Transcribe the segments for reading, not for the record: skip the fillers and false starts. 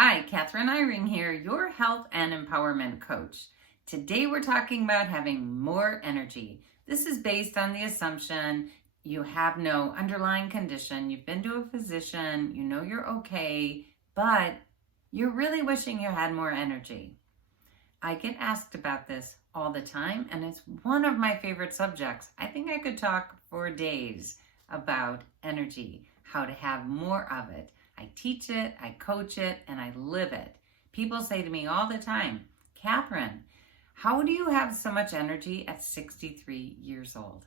Hi, Catherine Eyring here, your health and empowerment coach. Today we're talking about having more energy. This is based on the assumption you have no underlying condition, you've been to a physician, you know you're okay, but you're really wishing you had more energy. I get asked about this all the time, and it's one of my favorite subjects. I think I could talk for days about energy, how to have more of it. I teach it, I coach it, and I live it. People say to me all the time, Catherine, how do you have so much energy at 63 years old?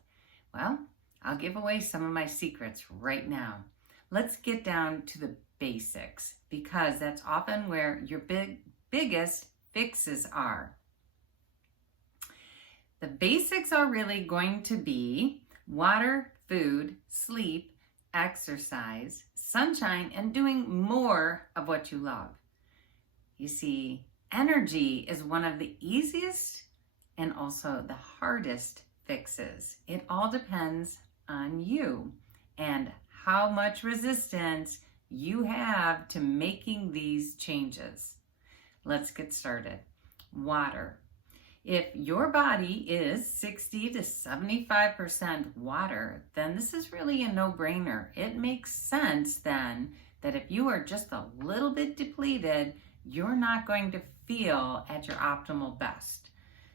Well, I'll give away some of my secrets right now. Let's get down to the basics because that's often where your biggest fixes are. The basics are really going to be water, food, sleep, exercise, sunshine, and doing more of what you love. You see, energy is one of the easiest and also the hardest fixes. It all depends on you and how much resistance you have to making these changes. Let's get started. Water. If your body is 60 to 75% water, then this is really a no-brainer. It makes sense then that if you are just a little bit depleted, you're not going to feel at your optimal best.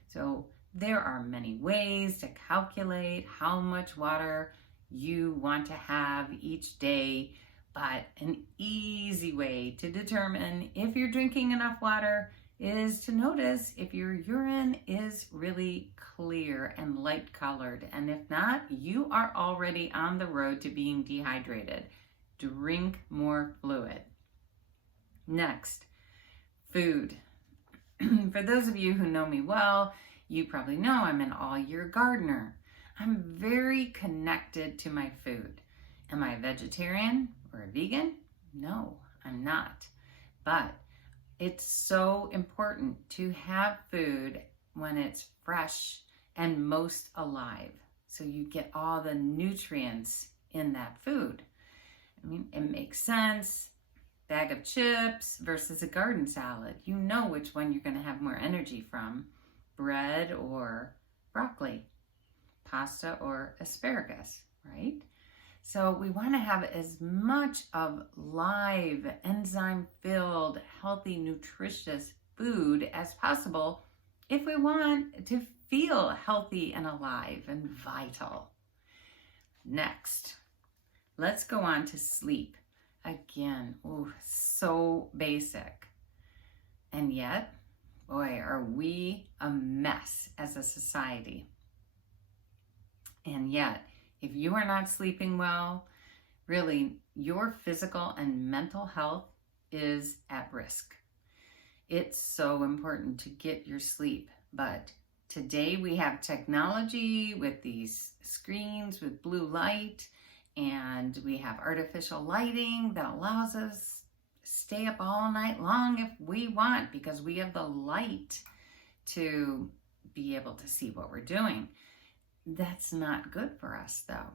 So there are many ways to calculate how much water you want to have each day, but an easy way to determine if you're drinking enough water is to notice if your urine is really clear and light colored. And if not, you are already on the road to being dehydrated. Drink more fluid. Next, food. For those of you who know me well, you probably know I'm an all-year gardener. I'm very connected to my food. Am I a vegetarian or a vegan? No, I'm not. But it's so important to have food when it's fresh and most alive, so you get all the nutrients in that food. I mean, it makes sense. Bag of chips versus a garden salad. You know which one you're going to have more energy from. Bread or broccoli, pasta or asparagus, right? So we want to have as much of live, enzyme-filled, healthy, nutritious food as possible if we want to feel healthy and alive and vital. Next, let's go on to sleep. Again, so basic. And yet, boy, are we a mess as a society. And yet, if you are not sleeping well, really, your physical and mental health is at risk. It's so important to get your sleep, but today we have technology with these screens with blue light, and we have artificial lighting that allows us to stay up all night long if we want, because we have the light to be able to see what we're doing. That's not good for us though.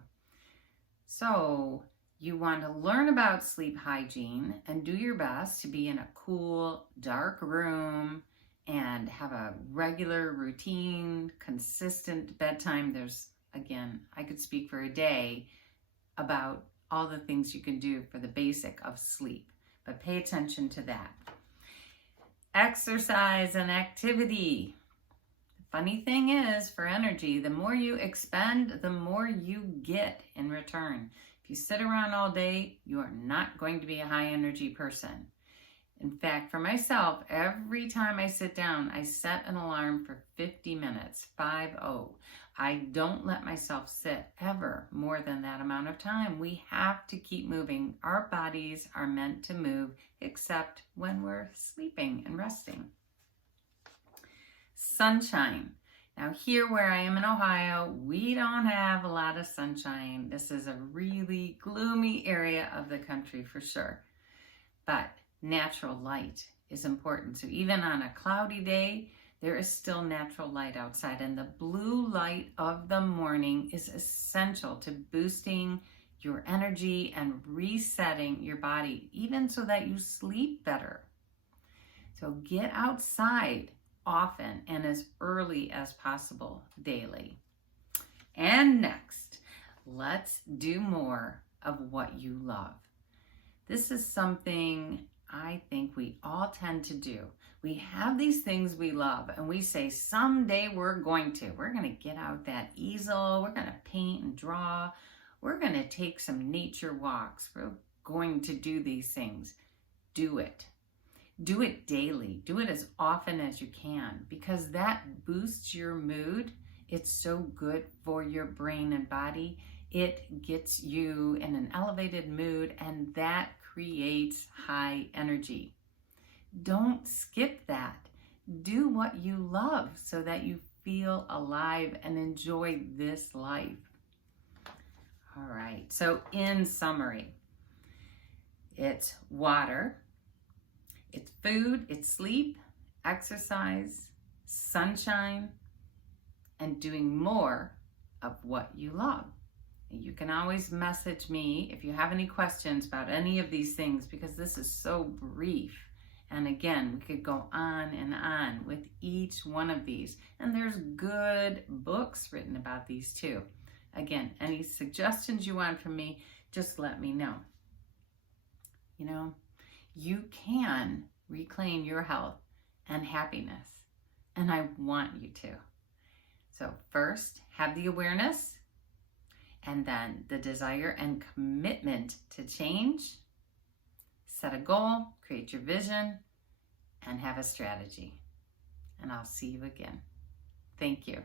So you want to learn about sleep hygiene and do your best to be in a cool, dark room and have a regular routine, consistent bedtime. Again, I could speak for a day about all the things you can do for the basic of sleep, but pay attention to that. Exercise and activity. Funny thing is, for energy, the more you expend, the more you get in return. If you sit around all day, you are not going to be a high energy person. In fact, for myself, every time I sit down, I set an alarm for 50 minutes, 50. I don't let myself sit ever more than that amount of time. We have to keep moving. Our bodies are meant to move, except when we're sleeping and resting. Sunshine. Now here where I am in Ohio, we don't have a lot of sunshine. This is a really gloomy area of the country for sure. But natural light is important. So even on a cloudy day, there is still natural light outside, and the blue light of the morning is essential to boosting your energy and resetting your body, even so that you sleep better. So get outside often and as early as possible daily. And next, let's do more of what you love. This is something I think we all tend to do. We have these things we love and we say someday we're going to get out that easel, we're going to paint and draw, we're going to take some nature walks, we're going to do these things. Do it. Do it daily. Do it as often as you can because that boosts your mood. It's so good for your brain and body. It gets you in an elevated mood and that creates high energy. Don't skip that. Do what you love so that you feel alive and enjoy this life. All right, so in summary, it's water, it's food, it's sleep, exercise, sunshine, and doing more of what you love. You can always message me if you have any questions about any of these things because this is so brief. And again, we could go on and on with each one of these. And there's good books written about these too. Again, any suggestions you want from me, just let me know. You know, you can reclaim your health and happiness, and I want you to. So first, have the awareness, and then the desire and commitment to change. Set a goal, create your vision, and have a strategy. And I'll see you again. Thank you.